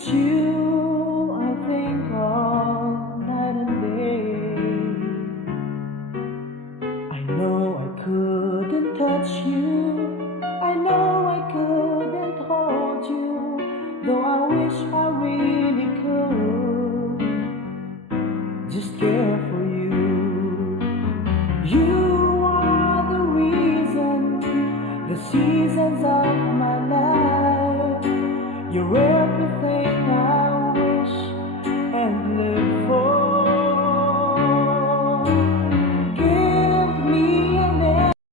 It's you I think of night and day. I know I couldn't touch you, I know I couldn't hold you, though I wish I really could just care for you. You are the reason, the seasons of my life. You're